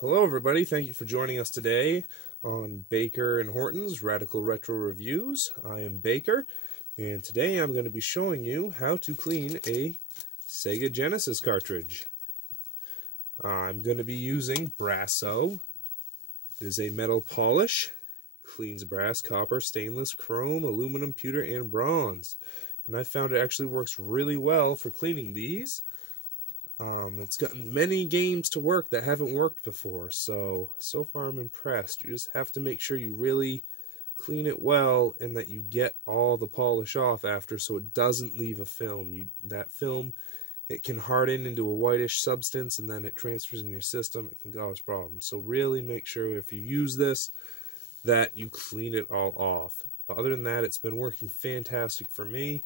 Hello everybody, thank you for joining us today on Baker and Horton's Radical Retro Reviews. I am Baker, and today I'm going to be showing you how to clean a Sega Genesis cartridge. I'm going to be using Brasso. It is a metal polish, cleans brass, copper, stainless, chrome, aluminum, pewter, and bronze. And I found it actually works really well for cleaning these. It's gotten many games to work that haven't worked before, so far I'm impressed. You just have to make sure you really clean it well and that you get all the polish off after so it doesn't leave a film. That film, it can harden into a whitish substance and then it transfers in your system. It can cause problems. So really make sure if you use this that you clean it all off. But other than that, it's been working fantastic for me.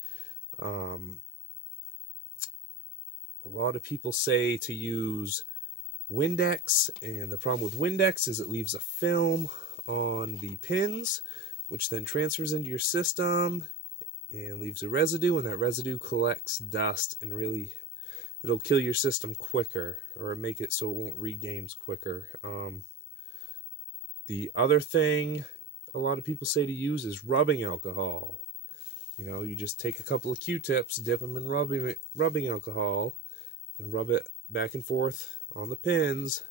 A lot of people say to use Windex, and the problem with Windex is it leaves a film on the pins, which then transfers into your system and leaves a residue, and that residue collects dust, and really it'll kill your system quicker, or make it so it won't read games quicker. The other thing a lot of people say to use is rubbing alcohol. You know, you just take a couple of Q-tips, dip them in rubbing alcohol, and rub it back and forth on the pins.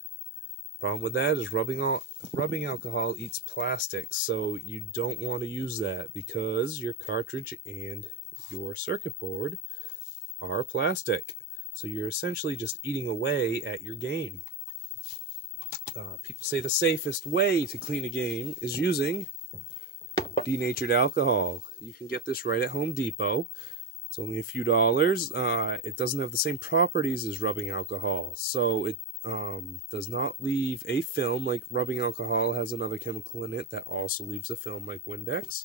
Problem with that is rubbing alcohol eats plastic, so you don't want to use that because your cartridge and your circuit board are plastic. So you're essentially just eating away at your game. People say the safest way to clean a game is using denatured alcohol. You can get this right at Home Depot. It's only a few dollars. It doesn't have the same properties as rubbing alcohol, so it does not leave a film like rubbing alcohol has another chemical in it that also leaves a film like Windex.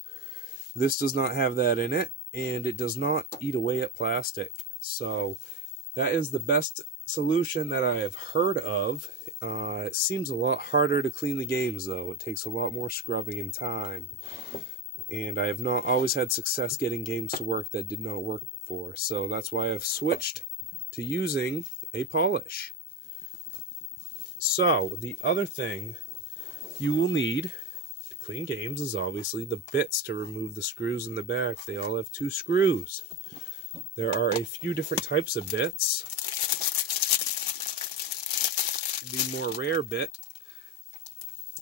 This does not have that in it, and it does not eat away at plastic. So that is the best solution that I have heard of. It seems a lot harder to clean the games, though. It takes a lot more scrubbing and time. And I have not always had success getting games to work that did not work before. So that's why I've switched to using a polish. So the other thing you will need to clean games is obviously the bits to remove the screws in the back. They all have 2 screws. There are a few different types of bits. The more rare bit,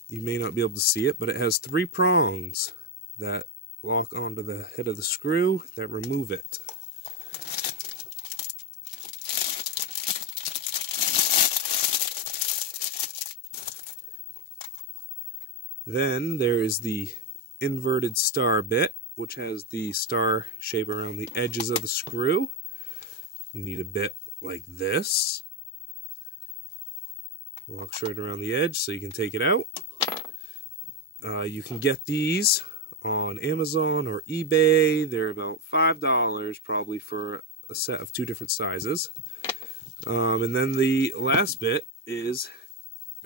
you may not be able to see it, but it has 3 prongs that lock onto the head of the screw that remove it. Then there is the inverted star bit, which has the star shape around the edges of the screw. You need a bit like this. Locks right around the edge so you can take it out. You can get these on Amazon or eBay. They're about $5 probably for a set of 2 different sizes. And then the last bit is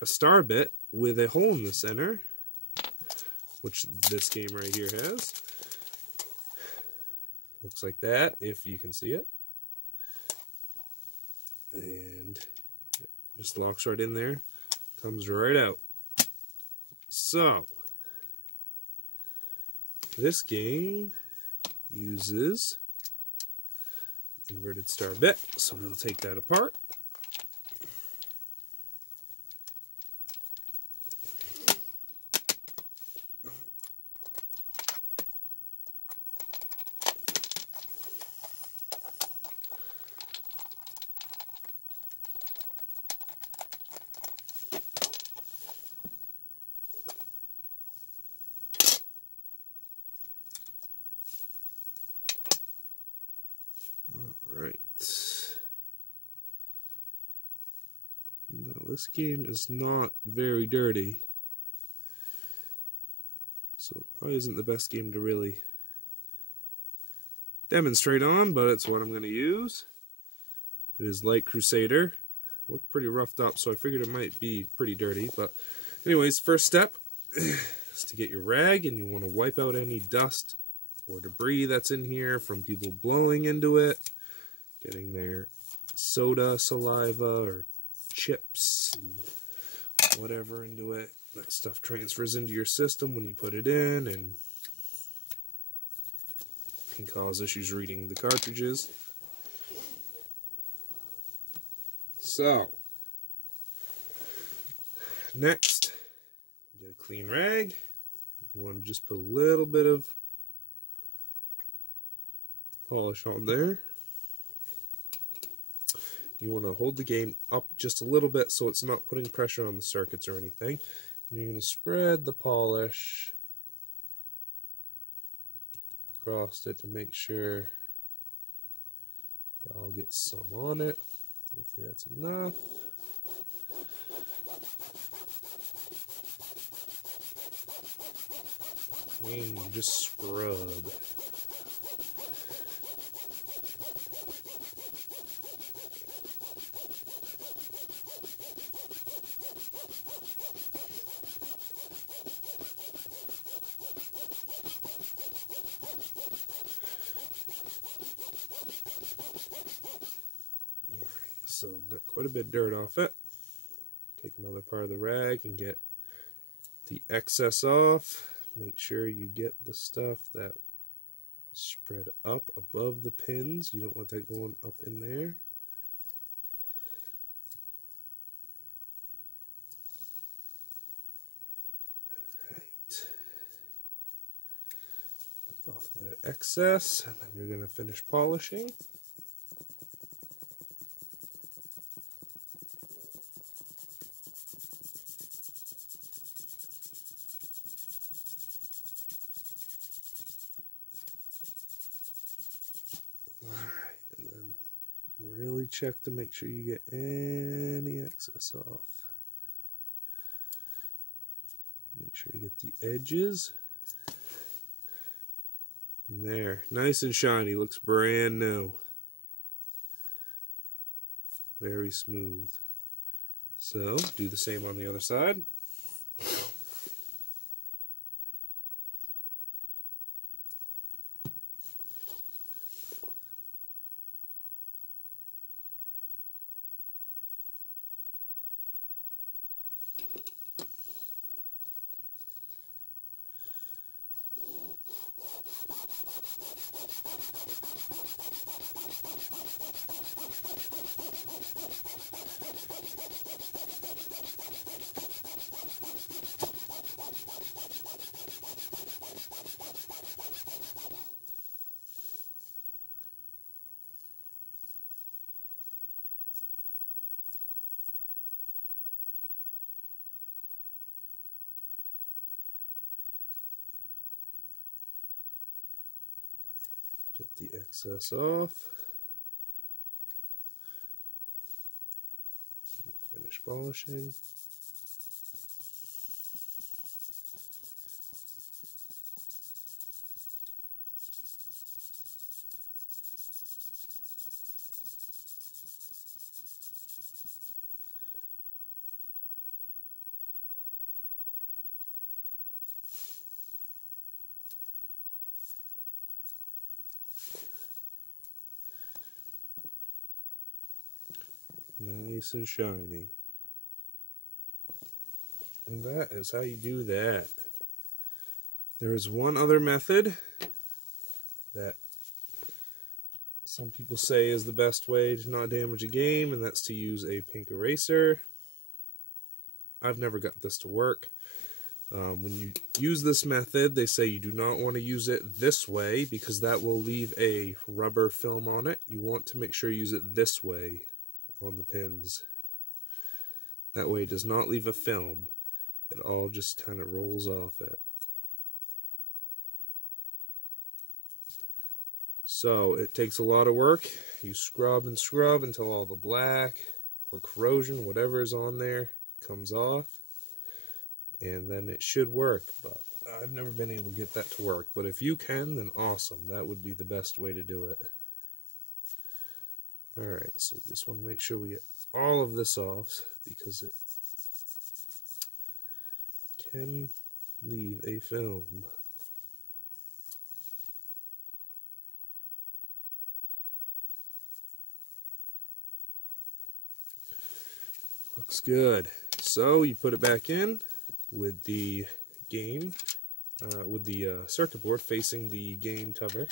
a star bit with a hole in the center, which this game right here has. Looks like that, if you can see it. And it just locks right in there, comes right out. So this game uses inverted star bit, so we'll take that apart. Right. No, this game is not very dirty, so it probably isn't the best game to really demonstrate on, but it's what I'm going to use. It is Light Crusader. Looked pretty roughed up, so I figured it might be pretty dirty, but anyways, first step is to get your rag, and you want to wipe out any dust or debris that's in here from people blowing into it, getting their soda, saliva, or chips, and whatever into it. That stuff transfers into your system when you put it in and can cause issues reading the cartridges. So, next, get a clean rag. You want to just put a little bit of polish on there. You want to hold the game up just a little bit so it's not putting pressure on the circuits or anything. And you're going to spread the polish across it to make sure I'll get some on it. Hopefully that's enough. And you just scrub. So got quite a bit of dirt off it. Take another part of the rag and get the excess off. Make sure you get the stuff that spread up above the pins. You don't want that going up in there. Right. Wipe off that excess, and then you're going to finish polishing. Really check to make sure you get any excess off. Make sure you get the edges. And there, nice and shiny, looks brand new. Very smooth. So, do the same on the other side. Get the excess off. Finish polishing. Nice and shiny. And that is how you do that. There is one other method that some people say is the best way to not damage a game, and that's to use a pink eraser. I've never got this to work. When you use this method, they say you do not want to use it this way because that will leave a rubber film on it. You want to make sure you use it this way on the pins. That way it does not leave a film. It all just kind of rolls off it. So it takes a lot of work. You scrub and scrub until all the black or corrosion, whatever is on there, comes off. And then it should work, but I've never been able to get that to work. But if you can, then awesome. That would be the best way to do it. Alright, so just want to make sure we get all of this off because it can leave a film. Looks good. So you put it back in with the game, with the circuit board facing the game cover.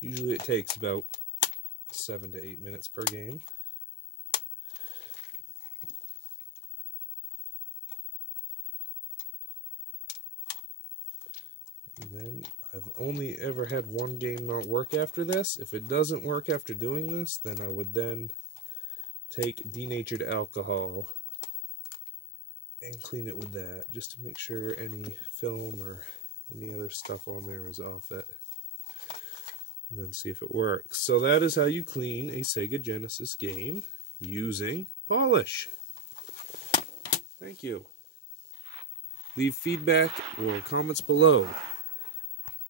Usually it takes about 7 to 8 minutes per game. And then I've only ever had one game not work after this. If it doesn't work after doing this, then I would then take denatured alcohol and clean it with that, just to make sure any film or any other stuff on there is off it. And then see if it works. So that is how you clean a Sega Genesis game using polish. Thank you. Leave feedback or comments below.